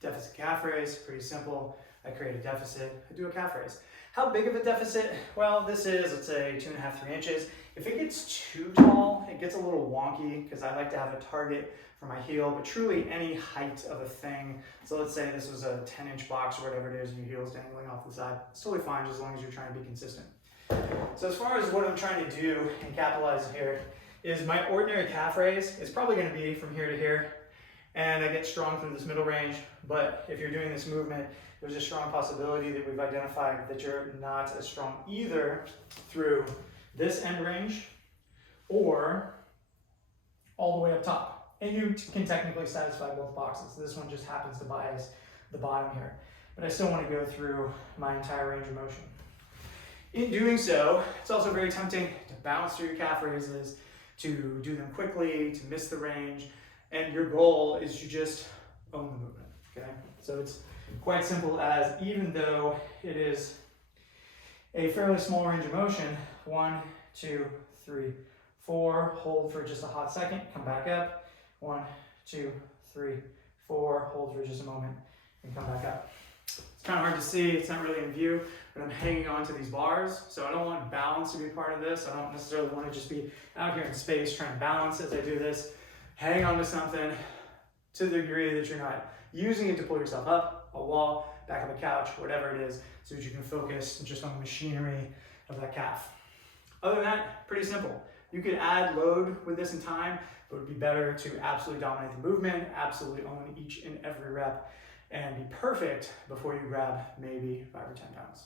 Deficit calf raise, pretty simple. I create a deficit, I do a calf raise. How big of a deficit? Well, this is, let's say, 2.5, 3 inches. If it gets too tall, it gets a little wonky because I like to have a target for my heel, but truly any height of a thing. So let's say this was a 10-inch box or whatever it is, and your heel's dangling off the side. It's totally fine as long as you're trying to be consistent. So as far as what I'm trying to do and capitalize here is my ordinary calf raise is probably going to be from here to here, and I get strong through this middle range. But if you're doing this movement, there's a strong possibility that we've identified that you're not as strong either through this end range or all the way up top. And you can technically satisfy both boxes. This one just happens to bias the bottom here, but I still want to go through my entire range of motion. In doing so, it's also very tempting to bounce through your calf raises, to do them quickly, to miss the range, and your goal is to just own the movement, okay? So it's quite simple as, even though it is a fairly small range of motion, 1, 2, 3, 4, hold for just a hot second, come back up, 1, 2, 3, 4, hold for just a moment, and come back up. It's kind of hard to see, it's not really in view, but I'm hanging on to these bars, so I don't want balance to be part of this. I don't necessarily want to just be out here in space trying to balance as I do this. Hang on to something to the degree that you're not using it to pull yourself up, a wall, back of a couch, whatever it is, so that you can focus just on the machinery of that calf. Other than that, pretty simple. You could add load with this in time, but it would be better to absolutely dominate the movement, absolutely own each and every rep, and be perfect before you grab maybe 5 or 10 pounds.